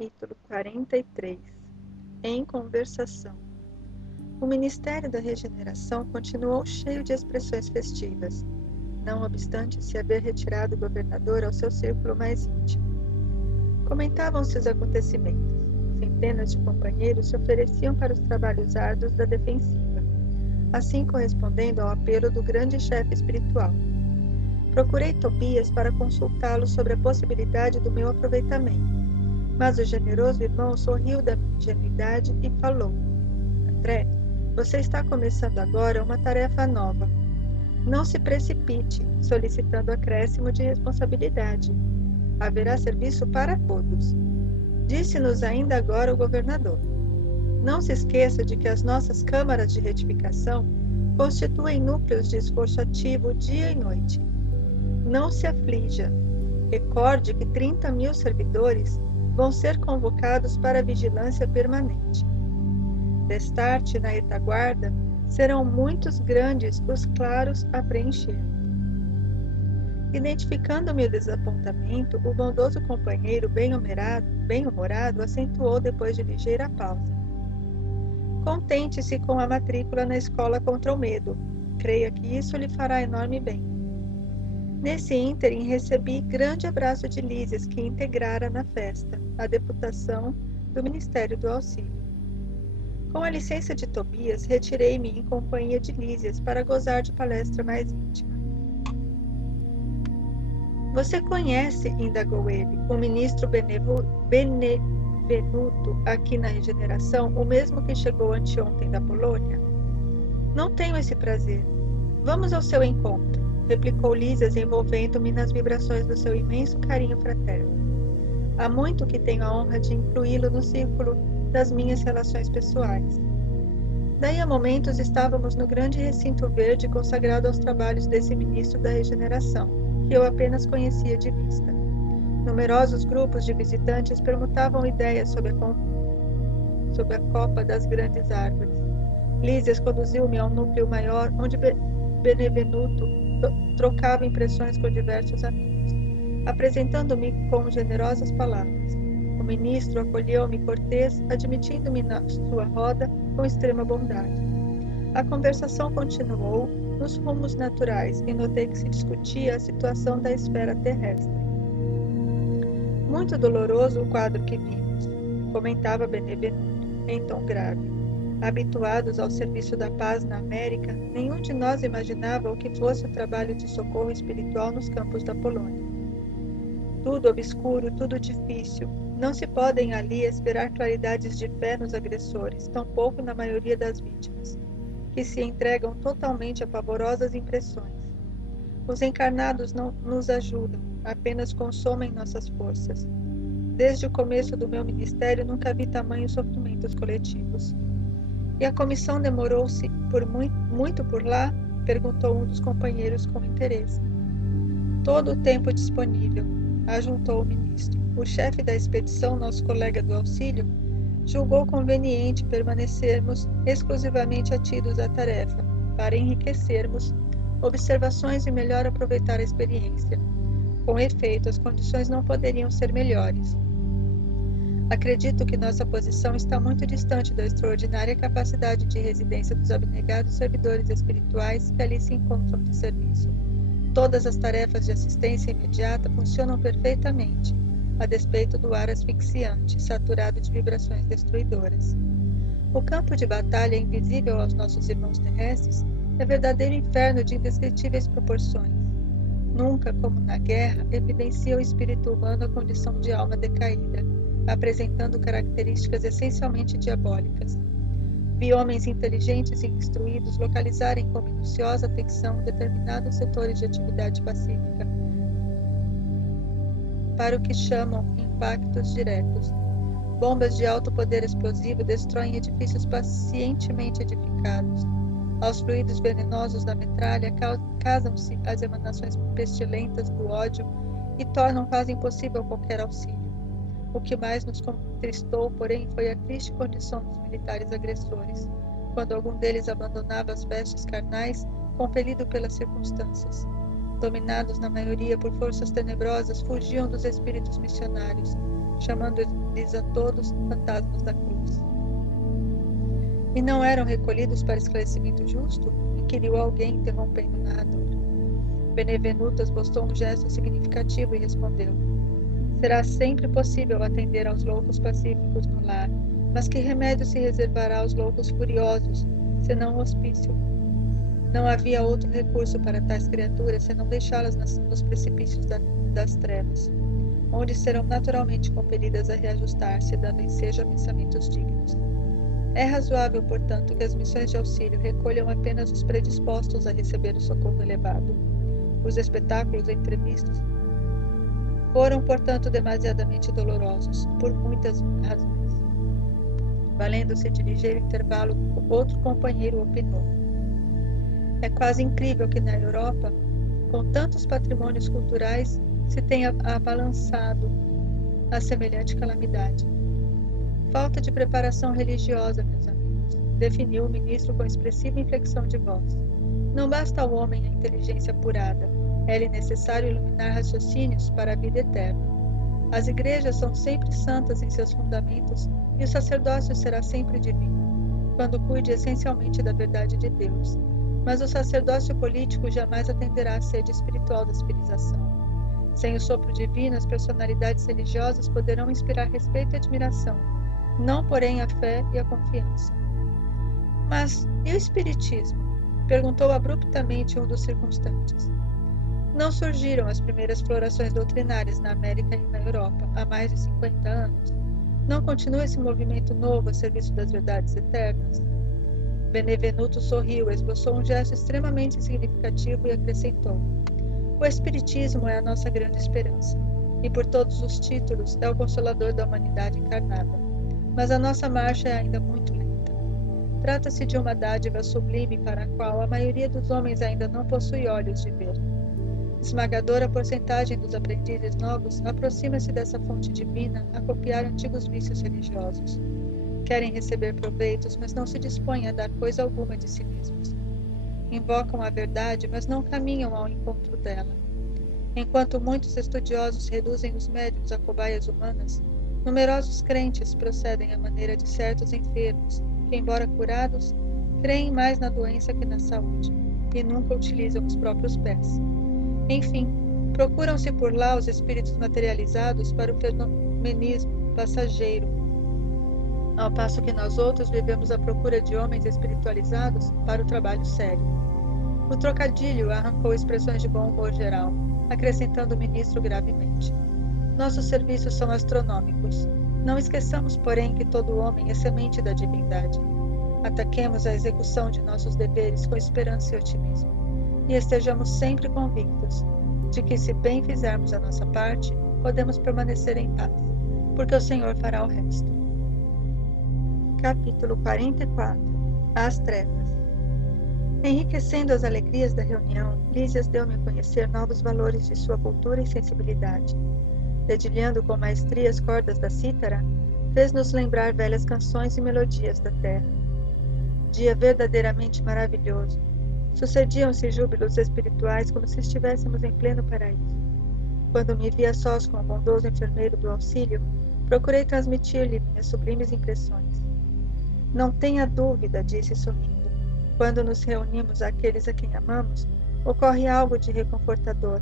Capítulo 43 Em conversação. O Ministério da Regeneração continuou cheio de expressões festivas, não obstante se haver retirado o governador ao seu círculo mais íntimo. Comentavam-se os acontecimentos. Centenas de companheiros se ofereciam para os trabalhos árduos da defensiva, assim correspondendo ao apelo do grande chefe espiritual. Procurei Tobias para consultá-lo sobre a possibilidade do meu aproveitamento, mas o generoso irmão sorriu da minha ingenuidade e falou: André, você está começando agora uma tarefa nova. Não se precipite, solicitando acréscimo de responsabilidade. Haverá serviço para todos. Disse-nos ainda agora o governador. Não se esqueça de que as nossas câmaras de retificação constituem núcleos de esforço ativo dia e noite. Não se aflija. Recorde que 30.000 servidores vão ser convocados para a vigilância permanente. Destarte na retaguarda, serão muitos grandes os claros a preencher. Identificando meu desapontamento, o bondoso companheiro bem-humorado acentuou depois de ligeira pausa. Contente-se com a matrícula na escola contra o medo. Creia que isso lhe fará enorme bem. Nesse ínterim recebi grande abraço de Lísias, que integrara na festa a deputação do Ministério do Auxílio. Com a licença de Tobias, retirei-me em companhia de Lísias para gozar de palestra mais íntima. Você conhece, indagou ele, o ministro Benevenuto aqui na Regeneração, o mesmo que chegou anteontem da Polônia? Não tenho esse prazer. Vamos ao seu encontro, replicou Lísias, envolvendo-me nas vibrações do seu imenso carinho fraterno. Há muito que tenho a honra de incluí-lo no círculo das minhas relações pessoais. Daí a momentos estávamos no grande recinto verde consagrado aos trabalhos desse ministro da Regeneração, que eu apenas conhecia de vista. Numerosos grupos de visitantes permutavam ideias sobre a copa das grandes árvores. Lísias conduziu-me ao núcleo maior, onde Benevenuto trocava impressões com diversos amigos, apresentando-me com generosas palavras. O ministro acolheu-me cortês, admitindo-me na sua roda com extrema bondade. A conversação continuou nos rumos naturais e notei que se discutia a situação da esfera terrestre. Muito doloroso o quadro que vimos, comentava Benevenuto, em tom grave. Habituados ao serviço da paz na América, nenhum de nós imaginava o que fosse o trabalho de socorro espiritual nos campos da Polônia. Tudo obscuro, tudo difícil. Não se podem ali esperar claridades de fé nos agressores, tampouco na maioria das vítimas, que se entregam totalmente a pavorosas impressões. Os encarnados não nos ajudam, apenas consomem nossas forças. Desde o começo do meu ministério nunca vi tamanhos sofrimentos coletivos. E a comissão demorou-se muito por lá? Perguntou um dos companheiros com interesse. Todo o tempo disponível, ajuntou o ministro. O chefe da expedição, nosso colega do auxílio, julgou conveniente permanecermos exclusivamente atidos à tarefa, para enriquecermos observações e melhor aproveitar a experiência. Com efeito, as condições não poderiam ser melhores. Acredito que nossa posição está muito distante da extraordinária capacidade de residência dos abnegados servidores espirituais que ali se encontram de serviço. Todas as tarefas de assistência imediata funcionam perfeitamente, a despeito do ar asfixiante, saturado de vibrações destruidoras. O campo de batalha, invisível aos nossos irmãos terrestres, é verdadeiro inferno de indescritíveis proporções. Nunca, como na guerra, evidencia o espírito humano a condição de alma decaída, apresentando características essencialmente diabólicas. Vi homens inteligentes e instruídos localizarem com minuciosa atenção determinados setores de atividade pacífica, para o que chamam impactos diretos. Bombas de alto poder explosivo destroem edifícios pacientemente edificados. Aos fluidos venenosos da metralha casam-se as emanações pestilentas do ódio e tornam quase impossível qualquer auxílio. O que mais nos contristou, porém, foi a triste condição dos militares agressores, quando algum deles abandonava as vestes carnais, compelido pelas circunstâncias. Dominados na maioria por forças tenebrosas, fugiam dos espíritos missionários, chamando-lhes a todos fantasmas da cruz. E não eram recolhidos para esclarecimento justo? Inquiriu alguém, interrompendo o narrador. Benevenuto esboçou um gesto significativo e respondeu: será sempre possível atender aos loucos pacíficos no lar, mas que remédio se reservará aos loucos furiosos, senão o hospício? Não havia outro recurso para tais criaturas senão deixá-las nos precipícios das trevas, onde serão naturalmente compelidas a reajustar-se, dando ensejo a pensamentos dignos. É razoável, portanto, que as missões de auxílio recolham apenas os predispostos a receber o socorro elevado. Os espetáculos imprevistos foram, portanto, demasiadamente dolorosos, por muitas razões. Valendo-se de ligeiro intervalo, outro companheiro opinou: é quase incrível que na Europa, com tantos patrimônios culturais, se tenha abalançado a semelhante calamidade. Falta de preparação religiosa, meus amigos, definiu o ministro com expressiva inflexão de voz. Não basta ao homem a inteligência apurada, é-lhe necessário iluminar raciocínios para a vida eterna. As igrejas são sempre santas em seus fundamentos e o sacerdócio será sempre divino, quando cuide essencialmente da verdade de Deus. Mas o sacerdócio político jamais atenderá à sede espiritual da civilização. Sem o sopro divino, as personalidades religiosas poderão inspirar respeito e admiração, não, porém, a fé e a confiança. Mas e o espiritismo? Perguntou abruptamente um dos circunstantes. Não surgiram as primeiras florações doutrinárias na América e na Europa há mais de 50 anos? Não continua esse movimento novo a serviço das verdades eternas? Benevenuto sorriu, esboçou um gesto extremamente significativo e acrescentou: o espiritismo é a nossa grande esperança, e por todos os títulos é o consolador da humanidade encarnada. Mas a nossa marcha é ainda muito lenta. Trata-se de uma dádiva sublime para a qual a maioria dos homens ainda não possui olhos de ver. Esmagadora porcentagem dos aprendizes novos aproxima-se dessa fonte divina a copiar antigos vícios religiosos. Querem receber proveitos, mas não se dispõem a dar coisa alguma de si mesmos. Invocam a verdade, mas não caminham ao encontro dela. Enquanto muitos estudiosos reduzem os médiuns a cobaias humanas, numerosos crentes procedem à maneira de certos enfermos, que, embora curados, creem mais na doença que na saúde, e nunca utilizam os próprios pés. Enfim, procuram-se por lá os espíritos materializados para o fenomenismo passageiro, ao passo que nós outros vivemos à procura de homens espiritualizados para o trabalho sério. O trocadilho arrancou expressões de bom humor geral, acrescentando o ministro gravemente: nossos serviços são astronômicos. Não esqueçamos, porém, que todo homem é semente da divindade. Ataquemos a execução de nossos deveres com esperança e otimismo, e estejamos sempre convictos de que, se bem fizermos a nossa parte, podemos permanecer em paz, porque o Senhor fará o resto. Capítulo 44. As trevas. Enriquecendo as alegrias da reunião, Lísias deu-me a conhecer novos valores de sua cultura e sensibilidade. Dedilhando com maestria as cordas da cítara, fez-nos lembrar velhas canções e melodias da terra. Dia verdadeiramente maravilhoso. Sucediam-se júbilos espirituais como se estivéssemos em pleno paraíso. Quando me vi a sós com o bondoso enfermeiro do auxílio, procurei transmitir-lhe minhas sublimes impressões. Não tenha dúvida, disse sorrindo. Quando nos reunimos àqueles a quem amamos, ocorre algo de reconfortador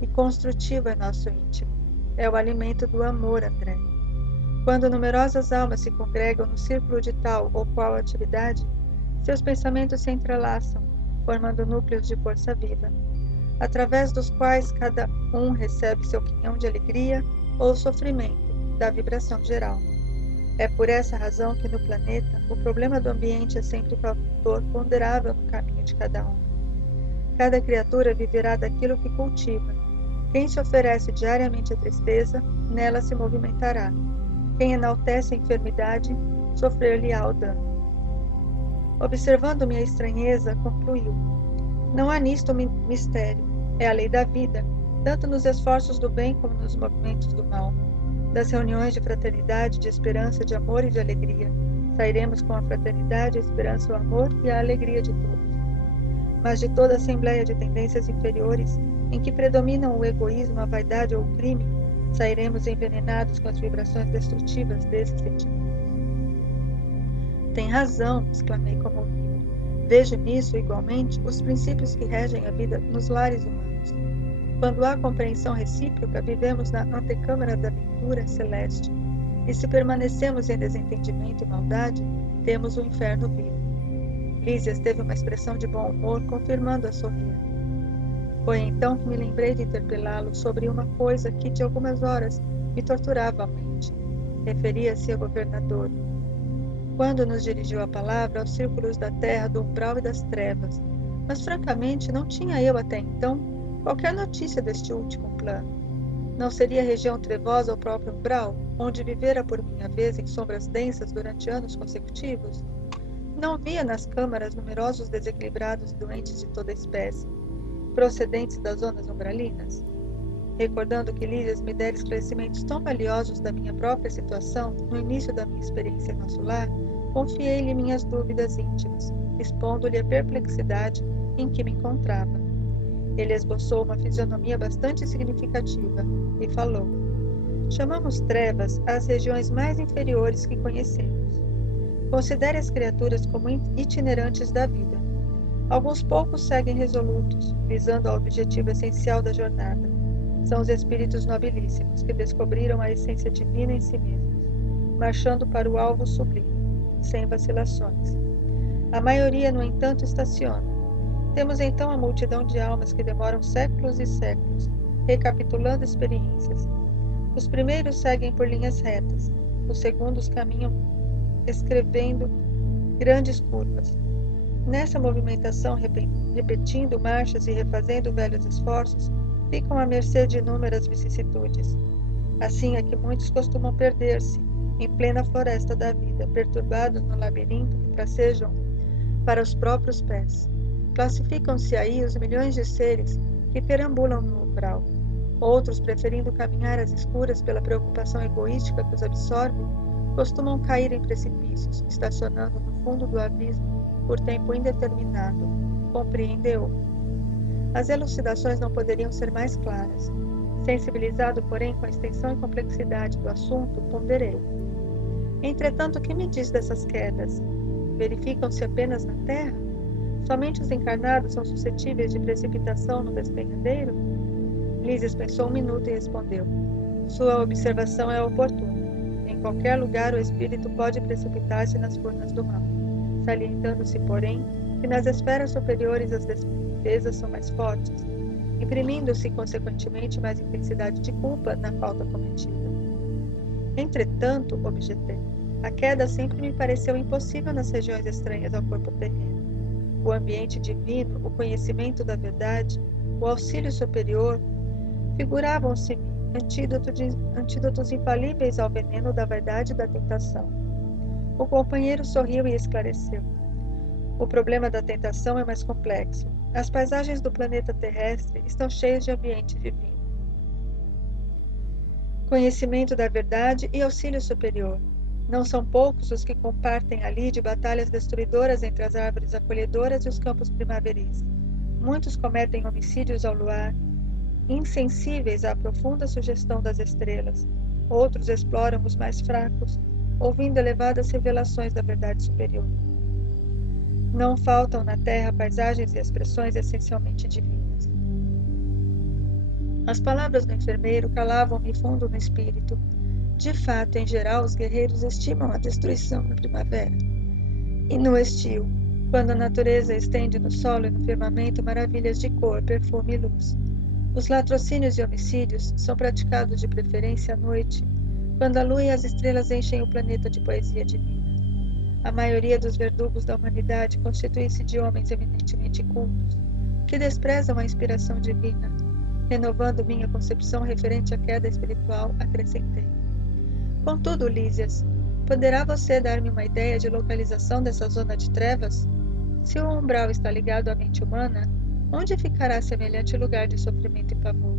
e construtivo em nosso íntimo. É o alimento do amor, André. Quando numerosas almas se congregam no círculo de tal ou qual atividade, seus pensamentos se entrelaçam, formando núcleos de força viva, através dos quais cada um recebe seu quinhão de alegria ou sofrimento da vibração geral. É por essa razão que no planeta o problema do ambiente é sempre fator ponderável no caminho de cada um. Cada criatura viverá daquilo que cultiva. Quem se oferece diariamente à tristeza, nela se movimentará. Quem enaltece a enfermidade, sofrer-lhe-á o dano. Observando minha estranheza, concluiu: não há nisto mistério. É a lei da vida, tanto nos esforços do bem como nos movimentos do mal. Das reuniões de fraternidade, de esperança, de amor e de alegria, sairemos com a fraternidade, a esperança, o amor e a alegria de todos. Mas de toda assembleia de tendências inferiores, em que predominam o egoísmo, a vaidade ou o crime, Sairemos envenenados com as vibrações destrutivas desse sentimento. Tem razão, exclamei comovido. Vejo nisso, igualmente, os princípios que regem a vida nos lares humanos. Quando há compreensão recíproca, vivemos na antecâmara da ventura celeste. E se permanecemos em desentendimento e maldade, temos o inferno vivo. Lísias teve uma expressão de bom humor, confirmando a sorrir. Foi então que me lembrei de interpelá-lo sobre uma coisa que, de algumas horas, me torturava a mente. Referia-se ao governador. Quando nos dirigiu a palavra aos círculos da terra, do umbral e das trevas, mas francamente não tinha eu até então qualquer notícia deste último plano. Não seria a região trevosa ou próprio umbral, onde vivera por minha vez em sombras densas durante anos consecutivos? Não via nas câmaras numerosos desequilibrados e doentes de toda espécie, procedentes das zonas umbralinas? Recordando que Lísias me dera esclarecimentos tão valiosos da minha própria situação no início da minha experiência em nosso lar, confiei-lhe minhas dúvidas íntimas, expondo-lhe a perplexidade em que me encontrava. Ele esboçou uma fisionomia bastante significativa e falou: chamamos trevas às regiões mais inferiores que conhecemos. Considere as criaturas como itinerantes da vida. Alguns poucos seguem resolutos, visando ao objetivo essencial da jornada. São os espíritos nobilíssimos que descobriram a essência divina em si mesmos, marchando para o alvo sublime, sem vacilações. A maioria, no entanto, estaciona. Temos então a multidão de almas que demoram séculos e séculos, recapitulando experiências. Os primeiros seguem por linhas retas, os segundos caminham escrevendo grandes curvas. Nessa movimentação, repetindo marchas e refazendo velhos esforços, ficam à mercê de inúmeras vicissitudes. Assim é que muitos costumam perder-se em plena floresta da vida, perturbados no labirinto que tracejam para os próprios pés. Classificam-se aí os milhões de seres que perambulam no umbral. Outros, preferindo caminhar às escuras pela preocupação egoística que os absorve, costumam cair em precipícios, estacionando no fundo do abismo por tempo indeterminado. Compreendeu? As elucidações não poderiam ser mais claras. Sensibilizado, porém, com a extensão e complexidade do assunto, ponderei. Entretanto, o que me diz dessas quedas? Verificam-se apenas na Terra? Somente os encarnados são suscetíveis de precipitação no despenhadeiro? Lísias pensou um minuto e respondeu: sua observação é oportuna. Em qualquer lugar o espírito pode precipitar-se nas furnas do mal, salientando-se, porém, que nas esferas superiores as defesas são mais fortes, imprimindo-se, consequentemente, mais intensidade de culpa na falta cometida. Entretanto, objetei, a queda sempre me pareceu impossível nas regiões estranhas ao corpo terreno. O ambiente divino, o conhecimento da verdade, o auxílio superior, figuravam-se-me antídotos infalíveis ao veneno da vaidade e da tentação. O companheiro sorriu e esclareceu. O problema da tentação é mais complexo. As paisagens do planeta terrestre estão cheias de ambiente divino. Conhecimento da verdade e auxílio superior. Não são poucos os que compartem ali de batalhas destruidoras entre as árvores acolhedoras e os campos primaveris. Muitos cometem homicídios ao luar, insensíveis à profunda sugestão das estrelas. Outros exploram os mais fracos, ouvindo elevadas revelações da verdade superior. Não faltam na Terra paisagens e expressões essencialmente divinas. As palavras do enfermeiro calavam-me fundo no espírito. De fato, em geral, os guerreiros estimam a destruição na primavera e no estio, quando a natureza estende no solo e no firmamento maravilhas de cor, perfume e luz. Os latrocínios e homicídios são praticados de preferência à noite, quando a lua e as estrelas enchem o planeta de poesia divina. A maioria dos verdugos da humanidade constitui-se de homens eminentemente cultos, que desprezam a inspiração divina. Renovando minha concepção referente à queda espiritual, acrescentei: contudo, Lísias, poderá você dar-me uma ideia de localização dessa zona de trevas? Se o umbral está ligado à mente humana, onde ficará semelhante lugar de sofrimento e pavor?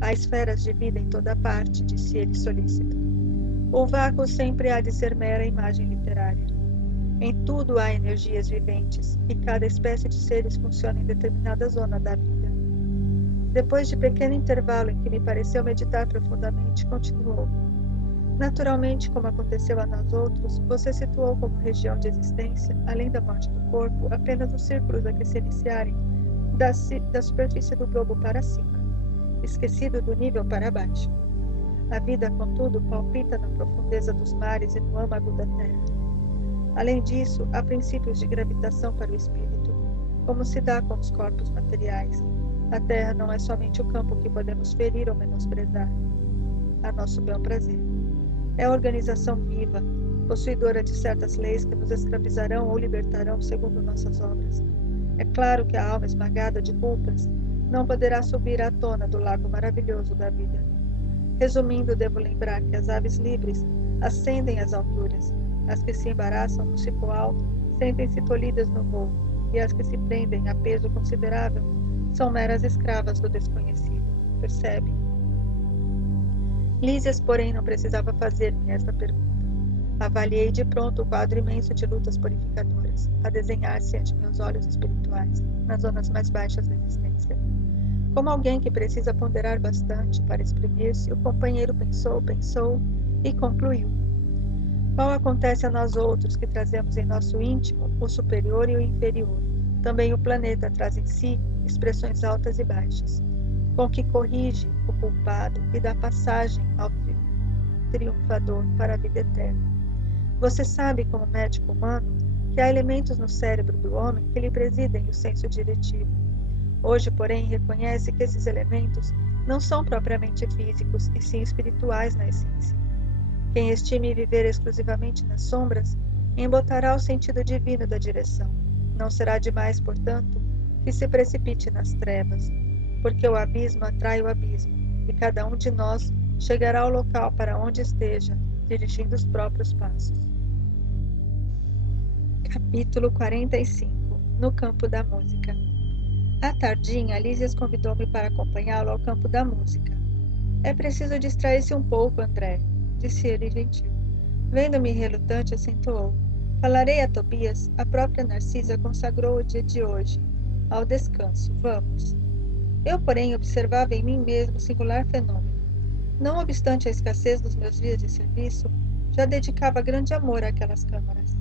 Há esferas de vida em toda parte, disse ele solícito. O vácuo sempre há de ser mera imagem literária. Em tudo há energias viventes, e cada espécie de seres funciona em determinada zona da vida. Depois de pequeno intervalo em que me pareceu meditar profundamente, continuou. Naturalmente, como aconteceu a nós outros, você situou como região de existência, além da morte do corpo, apenas os círculos a que se iniciarem da superfície do globo para cima, esquecido do nível para baixo. A vida, contudo, palpita na profundeza dos mares e no âmago da terra. Além disso, há princípios de gravitação para o espírito, como se dá com os corpos materiais. A terra não é somente o campo que podemos ferir ou menosprezar, a nosso bel prazer. É organização viva, possuidora de certas leis que nos escravizarão ou libertarão segundo nossas obras. É claro que a alma esmagada de culpas não poderá subir à tona do lago maravilhoso da vida. Resumindo, devo lembrar que as aves livres ascendem às alturas, as que se embaraçam no cipó alto sentem-se tolhidas no voo, e as que se prendem a peso considerável são meras escravas do desconhecido. Percebe? Lísias, porém, não precisava fazer-me esta pergunta. Avaliei de pronto o quadro imenso de lutas purificadoras, a desenhar-se ante meus olhos espirituais, nas zonas mais baixas da existência. Como alguém que precisa ponderar bastante para exprimir-se, o companheiro pensou e concluiu. Qual acontece a nós outros que trazemos em nosso íntimo o superior e o inferior? Também o planeta traz em si expressões altas e baixas, com que corrige o culpado e dá passagem ao triunfador para a vida eterna. Você sabe, como médico humano, que há elementos no cérebro do homem que lhe presidem o senso diretivo. Hoje, porém, reconhece que esses elementos não são propriamente físicos, e sim espirituais na essência. Quem estime viver exclusivamente nas sombras, embotará o sentido divino da direção. Não será demais, portanto, que se precipite nas trevas, porque o abismo atrai o abismo, e cada um de nós chegará ao local para onde esteja, dirigindo os próprios passos. Capítulo 45. No campo da música. À tardinha, Lísias convidou-me para acompanhá-lo ao campo da música. É preciso distrair-se um pouco, André, disse ele gentil. Vendo-me relutante, acentuou. Falarei a Tobias, a própria Narcisa consagrou o dia de hoje ao descanso. Vamos. Eu, porém, observava em mim mesmo singular fenômeno. Não obstante a escassez dos meus dias de serviço, já dedicava grande amor àquelas câmaras.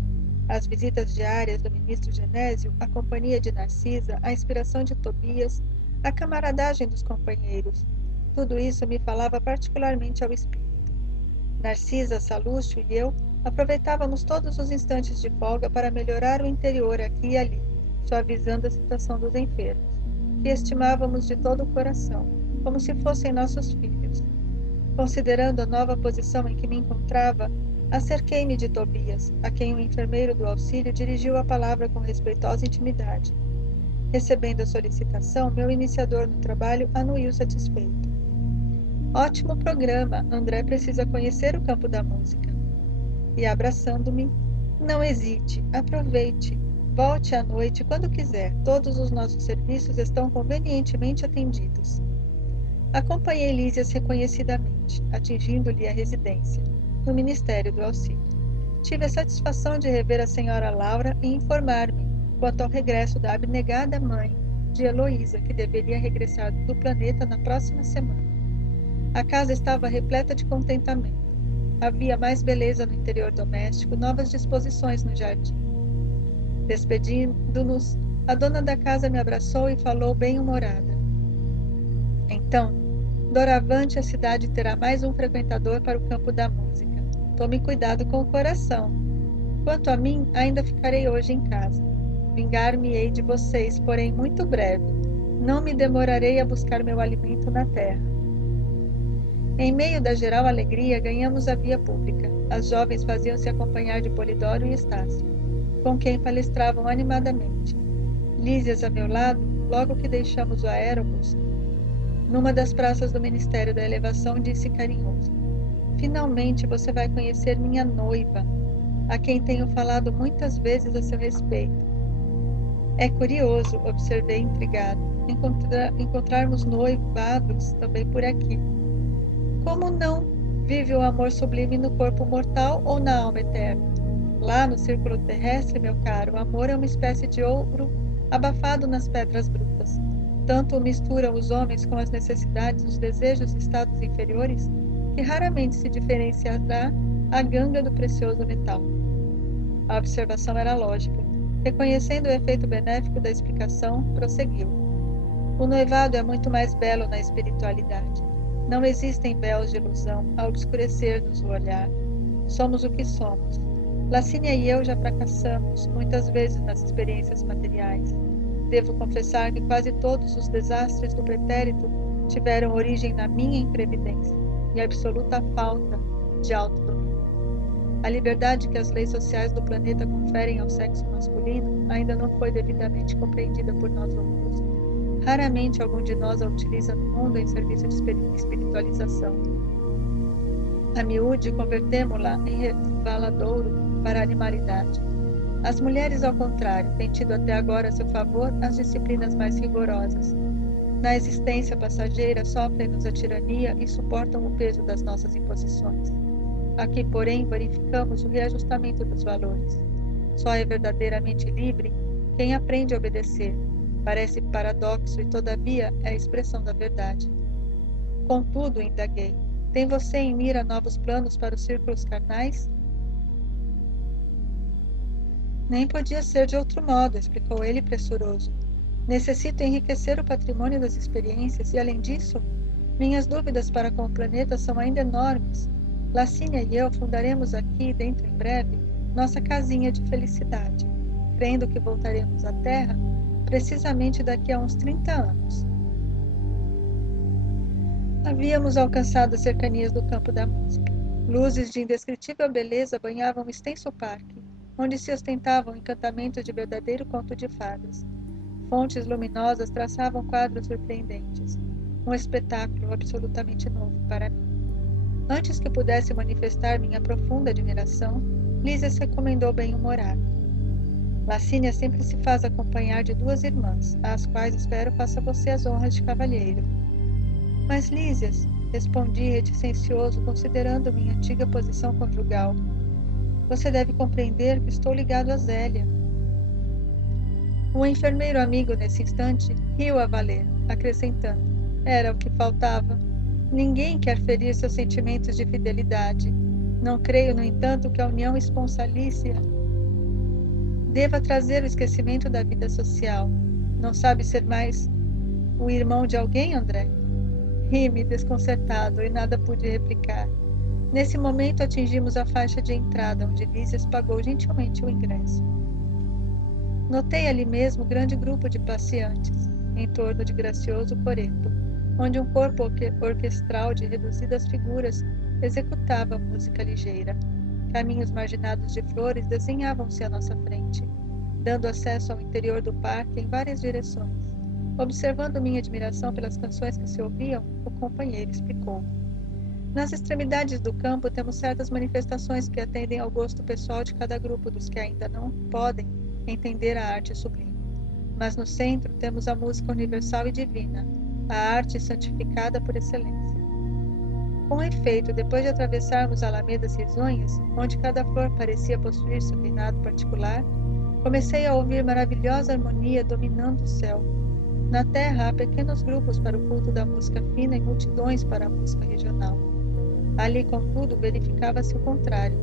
As visitas diárias do ministro Genésio, a companhia de Narcisa, a inspiração de Tobias, a camaradagem dos companheiros, tudo isso me falava particularmente ao espírito. Narcisa, Salúcio e eu aproveitávamos todos os instantes de folga para melhorar o interior aqui e ali, suavizando a situação dos enfermos, que estimávamos de todo o coração, como se fossem nossos filhos. Considerando a nova posição em que me encontrava, acerquei-me de Tobias, a quem o enfermeiro do auxílio dirigiu a palavra com respeitosa intimidade. Recebendo a solicitação, meu iniciador no trabalho anuiu satisfeito. Ótimo programa, André precisa conhecer o campo da música. E abraçando-me, não hesite, aproveite, volte à noite quando quiser, todos os nossos serviços estão convenientemente atendidos. Acompanhei Lísias reconhecidamente, atingindo-lhe a residência, no Ministério do Auxílio. Tive a satisfação de rever a senhora Laura e informar-me quanto ao regresso da abnegada mãe de Heloísa, que deveria regressar do planeta na próxima semana. A casa estava repleta de contentamento. Havia mais beleza no interior doméstico, novas disposições no jardim. Despedindo-nos, a dona da casa me abraçou e falou bem-humorada. Então, doravante a cidade terá mais um frequentador para o campo da música. Tome cuidado com o coração. Quanto a mim, ainda ficarei hoje em casa. Vingar-me-ei de vocês, porém muito breve. Não me demorarei a buscar meu alimento na terra. Em meio da geral alegria, ganhamos a via pública. As jovens faziam-se acompanhar de Polidoro e Estácio, com quem palestravam animadamente. Lísias a meu lado, logo que deixamos o aerobus, numa das praças do Ministério da Elevação, disse carinhoso. Finalmente você vai conhecer minha noiva, a quem tenho falado muitas vezes a seu respeito. É curioso, observei intrigado, encontrarmos noivados também por aqui. Como não vive o amor sublime no corpo mortal ou na alma eterna? Lá no círculo terrestre, meu caro, o amor é uma espécie de ouro abafado nas pedras brutas. Tanto misturam os homens com as necessidades, os desejos e estados inferiores, que raramente se diferenciará a ganga do precioso metal. A observação era lógica. Reconhecendo o efeito benéfico da explicação, prosseguiu. O noivado é muito mais belo na espiritualidade. Não existem véus de ilusão a obscurecer-nos o olhar. Somos o que somos. Lacínia e eu já fracassamos muitas vezes nas experiências materiais. Devo confessar que quase todos os desastres do pretérito tiveram origem na minha imprevidência e absoluta falta de autodomínio. A liberdade que as leis sociais do planeta conferem ao sexo masculino ainda não foi devidamente compreendida por nós outros. Raramente algum de nós a utiliza no mundo em serviço de espiritualização. A miúde, convertemo-la em resvaladouro para a animalidade. As mulheres, ao contrário, têm tido até agora a seu favor as disciplinas mais rigorosas. Na existência passageira, sofrem-nos a tirania e suportam o peso das nossas imposições. Aqui, porém, verificamos o reajustamento dos valores. Só é verdadeiramente livre quem aprende a obedecer. Parece paradoxo e, todavia, é a expressão da verdade. Contudo, indaguei, tem você em mira novos planos para os círculos carnais? Nem podia ser de outro modo, explicou ele pressuroso. Necessito enriquecer o patrimônio das experiências e, além disso, minhas dúvidas para com o planeta são ainda enormes. Lacínia e eu fundaremos aqui, dentro em breve, nossa casinha de felicidade, crendo que voltaremos à Terra precisamente daqui a uns 30 anos. Havíamos alcançado as cercanias do campo da música. Luzes de indescritível beleza banhavam um extenso parque, onde se ostentavam encantamentos de verdadeiro conto de fadas. Fontes luminosas traçavam quadros surpreendentes. Um espetáculo absolutamente novo para mim. Antes que pudesse manifestar minha profunda admiração, Lísia se recomendou bem-humorada. Lacínia sempre se faz acompanhar de 2 irmãs, às quais espero faça você as honras de cavalheiro. Mas, Lísias, respondi reticencioso, considerando minha antiga posição conjugal, você deve compreender que estou ligado a Zélia. O enfermeiro amigo, nesse instante, riu a valer, acrescentando, era o que faltava. Ninguém quer ferir seus sentimentos de fidelidade. Não creio, no entanto, que a união esponsalícia deva trazer o esquecimento da vida social. Não sabe ser mais o irmão de alguém, André? Ri-me desconcertado e nada pude replicar. Nesse momento atingimos a faixa de entrada, onde Lísias pagou gentilmente o ingresso. Notei ali mesmo grande grupo de passeantes, em torno de gracioso coreto, onde um corpo orquestral de reduzidas figuras executava música ligeira. Caminhos marginados de flores desenhavam-se à nossa frente, dando acesso ao interior do parque em várias direções. Observando minha admiração pelas canções que se ouviam, o companheiro explicou. Nas extremidades do campo temos certas manifestações que atendem ao gosto pessoal de cada grupo dos que ainda não podem entender a arte sublime. Mas no centro temos a música universal e divina, a arte santificada por excelência. Com efeito, depois de atravessarmos alamedas risonhas, onde cada flor parecia possuir seu reinado particular, comecei a ouvir maravilhosa harmonia dominando o céu. Na terra há pequenos grupos para o culto da música fina e multidões para a música regional. Ali, contudo, verificava-se o contrário.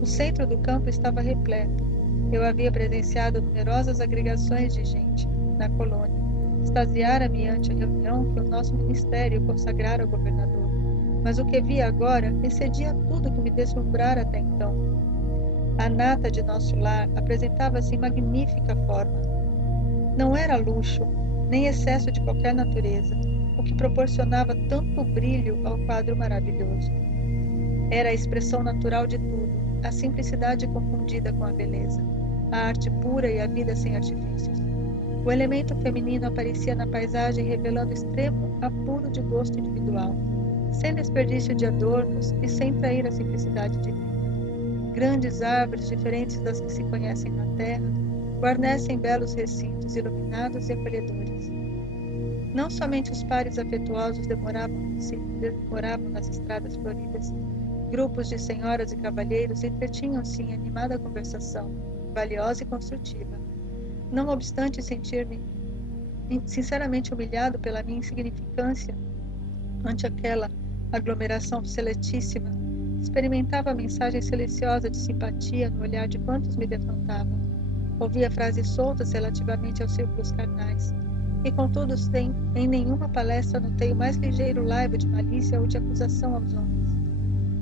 O centro do campo estava repleto. Eu havia presenciado numerosas agregações de gente na colônia. Extasiara-me ante a reunião que o nosso ministério consagrara ao governador. Mas o que via agora excedia tudo que me deslumbrara até então. A nata de nosso lar apresentava-se em magnífica forma. Não era luxo, nem excesso de qualquer natureza, o que proporcionava tanto brilho ao quadro maravilhoso. Era a expressão natural de tudo, a simplicidade confundida com a beleza, a arte pura e a vida sem artifícios. O elemento feminino aparecia na paisagem revelando extremo apuro de gosto individual, sem desperdício de adornos e sem trair a simplicidade divina. Grandes árvores, diferentes das que se conhecem na terra, guarnecem belos recintos iluminados e acolhedores. Não somente os pares afetuosos demoravam nas estradas floridas. Grupos de senhoras e cavalheiros entretinham-se em animada conversação, valiosa e construtiva. Não obstante sentir-me sinceramente humilhado pela minha insignificância ante aquela aglomeração seletíssima, experimentava a mensagem silenciosa de simpatia no olhar de quantos me defrontavam. Ouvia frases soltas relativamente aos círculos carnais, e contudo em nenhuma palestra notei o mais ligeiro laivo de malícia ou de acusação aos homens.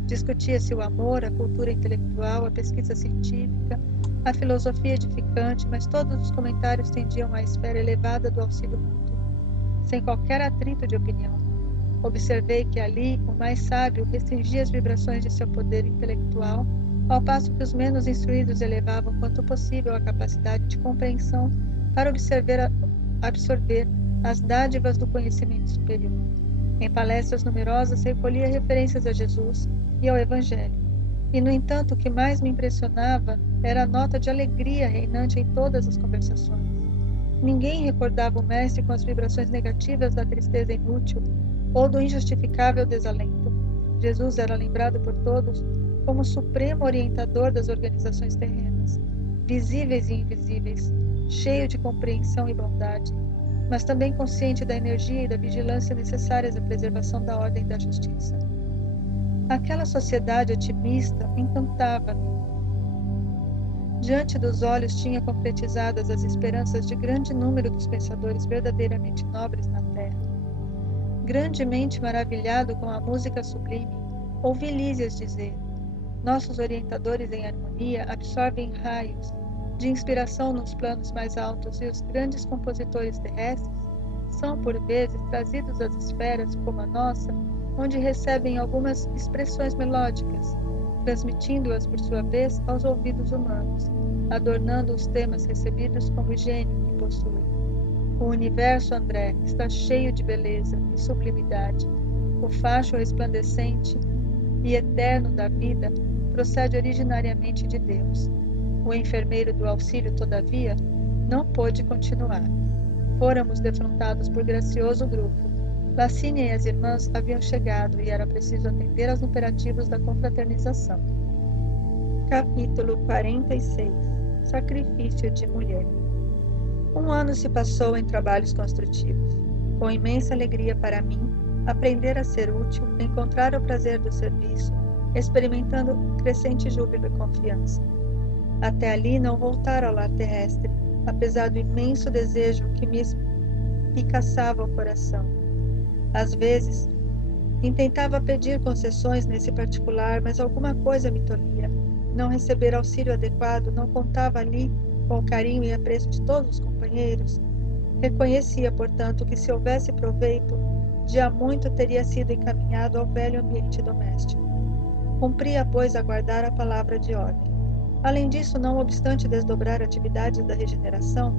Discutia-se o amor, a cultura intelectual, a pesquisa científica, a filosofia edificante, mas todos os comentários tendiam à esfera elevada do auxílio mútuo, sem qualquer atrito de opinião. Observei que ali o mais sábio restringia as vibrações de seu poder intelectual, ao passo que os menos instruídos elevavam quanto possível a capacidade de compreensão para absorver as dádivas do conhecimento superior. Em palestras numerosas recolhia referências a Jesus e ao Evangelho, e, no entanto, o que mais me impressionava era a nota de alegria reinante em todas as conversações. Ninguém recordava o mestre com as vibrações negativas da tristeza inútil ou do injustificável desalento. Jesus era lembrado por todos como o supremo orientador das organizações terrenas, visíveis e invisíveis, cheio de compreensão e bondade, mas também consciente da energia e da vigilância necessárias à preservação da ordem e da justiça. Aquela sociedade otimista encantava-me. Diante dos olhos tinha concretizadas as esperanças de grande número dos pensadores verdadeiramente nobres na terra. Grandemente maravilhado com a música sublime, ouvi Lísias dizer: nossos orientadores em harmonia absorvem raios de inspiração nos planos mais altos, e os grandes compositores terrestres são, por vezes, trazidos às esferas como a nossa, onde recebem algumas expressões melódicas, transmitindo-as, por sua vez, aos ouvidos humanos, adornando os temas recebidos com o gênio que possuem. O universo, André, está cheio de beleza e sublimidade. O facho resplandecente e eterno da vida procede originariamente de Deus. O enfermeiro do auxílio, todavia, não pôde continuar. Fôramos defrontados por gracioso grupo. Lacínia e as irmãs haviam chegado e era preciso atender aos imperativos da confraternização. Capítulo 46. Sacrifício de mulher. 1 ano se passou em trabalhos construtivos. Com imensa alegria para mim, aprender a ser útil, encontrar o prazer do serviço, experimentando crescente júbilo e confiança. Até ali não voltara ao lar terrestre, apesar do imenso desejo que me espicaçava o coração. Às vezes, intentava pedir concessões nesse particular, mas alguma coisa me tolhia. Não receber auxílio adequado, não contava ali com o carinho e apreço de todos os companheiros. Reconhecia, portanto, que se houvesse proveito, já muito teria sido encaminhado ao velho ambiente doméstico. Cumpria, pois, aguardar a palavra de ordem. Além disso, não obstante desdobrar atividades da regeneração,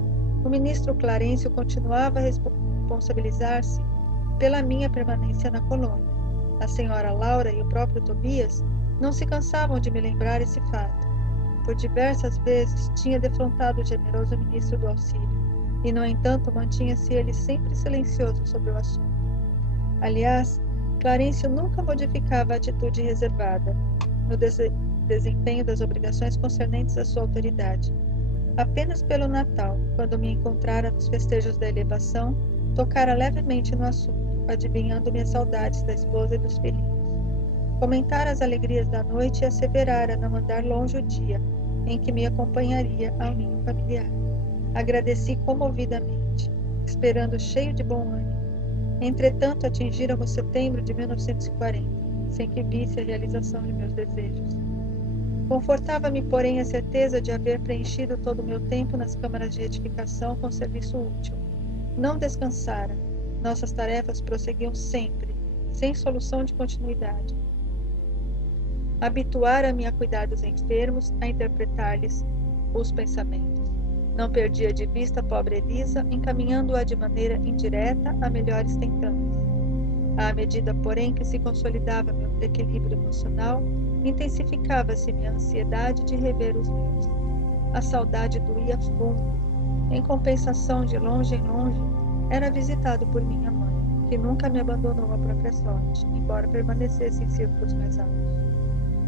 o ministro Clarencio continuava a responsabilizar-se pela minha permanência na colônia. A senhora Laura e o próprio Tobias não se cansavam de me lembrar esse fato. Por diversas vezes tinha defrontado o generoso ministro do auxílio, e, no entanto, mantinha-se ele sempre silencioso sobre o assunto. Aliás, Clarencio nunca modificava a atitude reservada no desempenho das obrigações concernentes à sua autoridade. Apenas pelo Natal, quando me encontrara nos festejos da elevação, tocara levemente no assunto, adivinhando minhas saudades da esposa e dos filhinhos. Comentara as alegrias da noite e asseverara não andar longe o dia em que me acompanharia ao ninho familiar. Agradeci comovidamente, esperando cheio de bom ânimo. Entretanto, atingíramos setembro de 1940, sem que visse a realização de meus desejos. Confortava-me, porém, a certeza de haver preenchido todo o meu tempo nas câmaras de edificação com serviço útil. Não descansara. Nossas tarefas prosseguiam sempre, sem solução de continuidade. Habituara-me a cuidar dos enfermos, a interpretar-lhes os pensamentos. Não perdia de vista a pobre Elisa, encaminhando-a de maneira indireta a melhores tentantes. À medida, porém, que se consolidava meu equilíbrio emocional, intensificava-se minha ansiedade de rever os meus. A saudade doía fundo. Em compensação, de longe em longe, era visitado por minha mãe, que nunca me abandonou à própria sorte, embora permanecesse em círculos mais altos.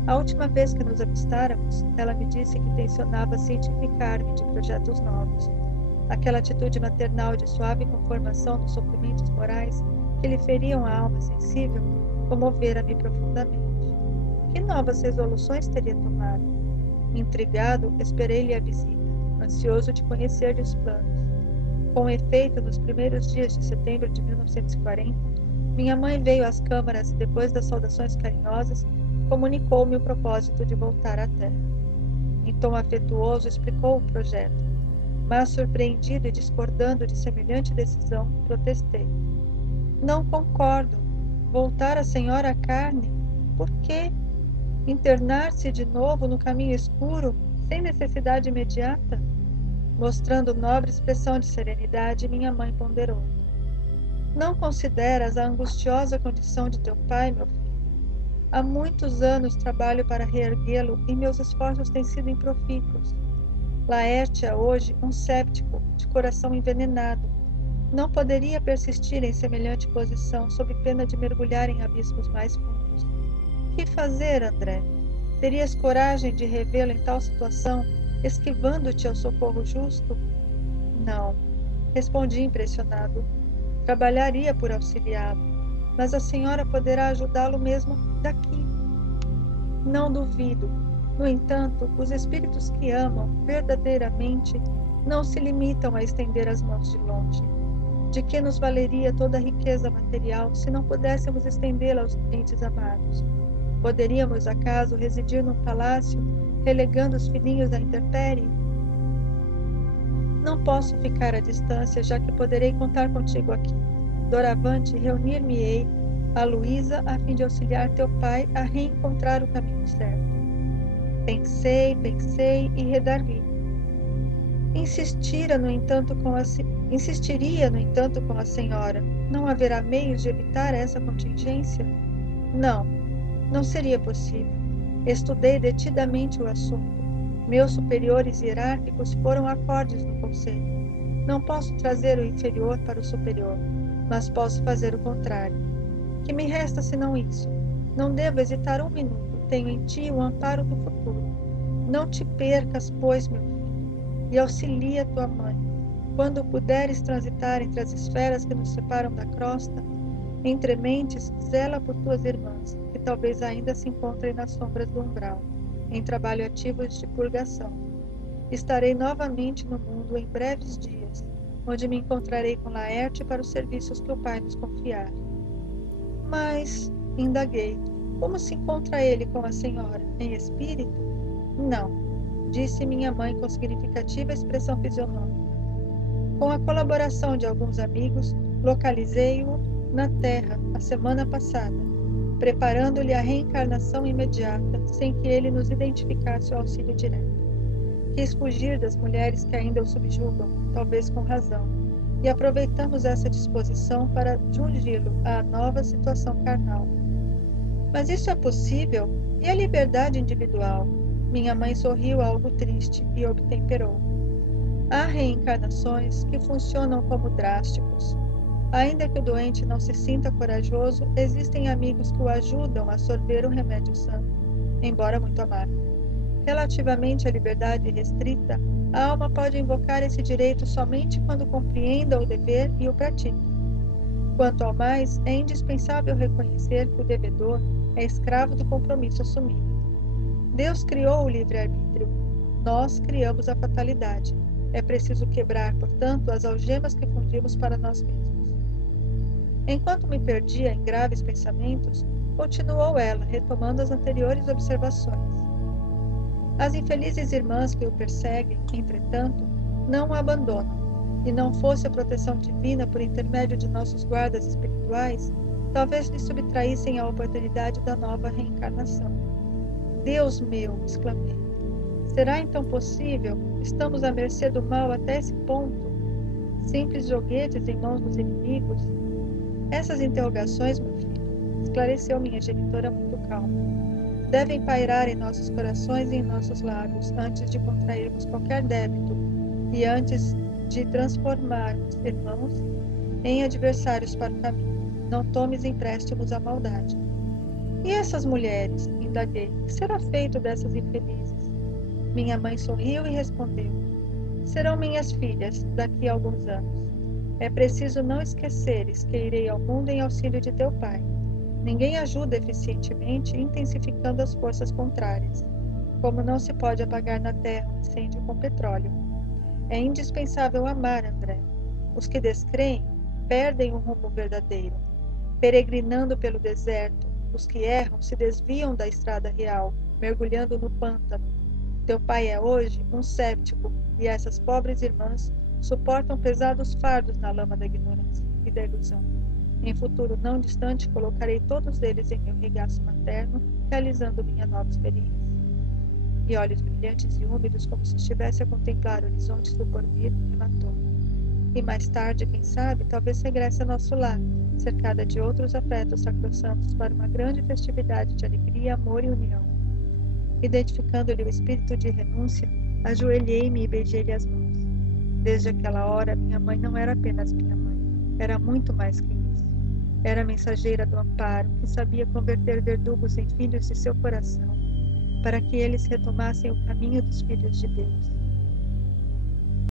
A última vez que nos avistáramos, ela me disse que tencionava cientificar-me de projetos novos, Aquela atitude maternal de suave conformação dos sofrimentos morais que lhe feriam a alma sensível comovera-me profundamente. Que novas resoluções teria tomado? Intrigado, esperei-lhe a visita, ansioso de conhecer-lhe os planos. Com efeito, nos primeiros dias de setembro de 1940, minha mãe veio às câmaras e, depois das saudações carinhosas, comunicou-me o propósito de voltar à terra. Em tom afetuoso, explicou o projeto, mas, surpreendido e discordando de semelhante decisão, protestei. Não concordo. Voltar a senhora à carne? Por quê? Internar-se de novo no caminho escuro, sem necessidade imediata? Mostrando nobre expressão de serenidade, minha mãe ponderou. Não consideras a angustiosa condição de teu pai, meu filho? Há muitos anos trabalho para reerguê-lo e meus esforços têm sido improfícuos. Laerte é hoje um séptico, de coração envenenado. Não poderia persistir em semelhante posição, sob pena de mergulhar em abismos mais fundos. Que fazer, André? Terias coragem de revê-lo em tal situação, esquivando-te ao socorro justo? Não, respondi impressionado. Trabalharia por auxiliá-lo, mas a senhora poderá ajudá-lo mesmo daqui. Não duvido. No entanto, os espíritos que amam verdadeiramente não se limitam a estender as mãos de longe. De que nos valeria toda a riqueza material se não pudéssemos estendê-la aos entes amados? Poderíamos, acaso, residir num palácio, relegando os filhinhos à intempérie? Não posso ficar à distância, já que poderei contar contigo aqui. Doravante, reunir-me-ei a Luísa a fim de auxiliar teu pai a reencontrar o caminho certo. Pensei e redargui. Insistiria, no entanto, com a senhora. Não haverá meios de evitar essa contingência? Não seria possível. Estudei detidamente o assunto. Meus superiores hierárquicos foram acordes no conselho. Não posso trazer o inferior para o superior, mas posso fazer o contrário. Que me resta senão isso? Não devo hesitar um minuto. Tenho em ti o amparo do futuro. Não te percas, pois, meu filho, e auxilia tua mãe. Quando puderes transitar entre as esferas que nos separam da crosta, entre mentes, zela por tuas irmãs, que talvez ainda se encontrem nas sombras do umbral, em trabalho ativo de purgação. Estarei novamente no mundo em breves dias, onde me encontrarei com Laerte para os serviços que o Pai nos confiar. Mas, indaguei, como se encontra ele com a senhora? Em espírito? Não, disse minha mãe com significativa expressão fisionômica. Com a colaboração de alguns amigos, localizei-o na Terra a semana passada, preparando-lhe a reencarnação imediata, sem que ele nos identificasse o auxílio direto. Quis fugir das mulheres que ainda o subjugam, talvez com razão, e aproveitamos essa disposição para jungi-lo à nova situação carnal. Mas isso é possível? E a liberdade individual? Minha mãe sorriu algo triste e obtemperou. Há reencarnações que funcionam como drásticos. Ainda que o doente não se sinta corajoso, existem amigos que o ajudam a sorver o remédio santo, embora muito amargo. Relativamente à liberdade restrita, a alma pode invocar esse direito somente quando compreenda o dever e o pratique. Quanto ao mais, é indispensável reconhecer que o devedor é escravo do compromisso assumido. Deus criou o livre-arbítrio. Nós criamos a fatalidade. É preciso quebrar, portanto, as algemas que fundimos para nós mesmos. Enquanto me perdia em graves pensamentos, continuou ela, retomando as anteriores observações. As infelizes irmãs que o perseguem, entretanto, não o abandonam, e não fosse a proteção divina por intermédio de nossos guardas espirituais, talvez lhe subtraíssem a oportunidade da nova reencarnação. Deus meu! Exclamei. Será então possível? Estamos à mercê do mal até esse ponto? Simples joguetes em mãos dos inimigos? Essas interrogações, meu filho, esclareceu minha genitora muito calma, devem pairar em nossos corações e em nossos lábios antes de contrairmos qualquer débito e antes de transformarmos irmãos em adversários para o caminho. Não tomes empréstimos à maldade. E essas mulheres? Indaguei. O que será feito dessas infelizes? Minha mãe sorriu e respondeu. Serão minhas filhas daqui a alguns anos. É preciso não esqueceres que irei ao mundo em auxílio de teu pai. Ninguém ajuda eficientemente intensificando as forças contrárias, como não se pode apagar na terra um incêndio com petróleo. É indispensável amar, André. Os que descreem perdem o rumo verdadeiro. Peregrinando pelo deserto, os que erram se desviam da estrada real, mergulhando no pântano. Teu pai é hoje um séptico, e essas pobres irmãs suportam pesados fardos na lama da ignorância e da ilusão. Em futuro não distante, colocarei todos eles em meu regaço materno, realizando minha nova experiência. E olhos brilhantes e úmidos, como se estivesse a contemplar horizontes do porvir, rematou. E mais tarde, quem sabe, talvez regresse a nosso lar, cercada de outros afetos sacrossantos para uma grande festividade de alegria, amor e união. Identificando-lhe o espírito de renúncia, ajoelhei-me e beijei-lhe as mãos. Desde aquela hora, minha mãe não era apenas minha mãe, era muito mais que isso. Era a mensageira do amparo, que sabia converter verdugos em filhos de seu coração, para que eles retomassem o caminho dos filhos de Deus.